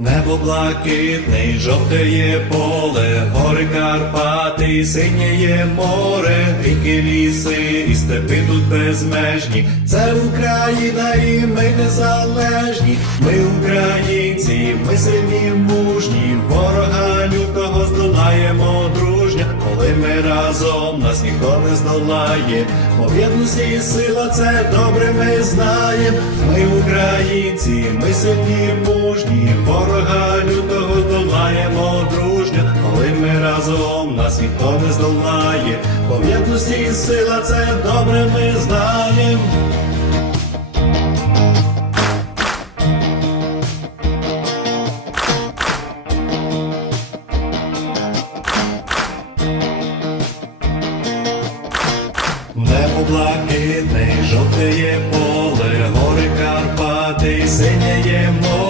Небо блакитний, жовтеє поле, гори Карпати, синєє море, ріки ліси і степи тут безмежні. Це Україна і ми незалежні. Ми українці, ми сильні, мужні, ворога лютого здолаємо дружня. Коли ми разом нас ніхто не здолає. Бо в єдності сила це добре ми знаємо. Ми українці, ми сильні, мужні, не здолає. Бо в єдності сила це добре ми знаємо. Небо блакитне, жовтеє поле, гори Карпати, синєє море,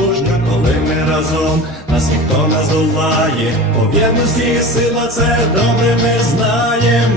здолає. Бо в сила це добре ми знаємо.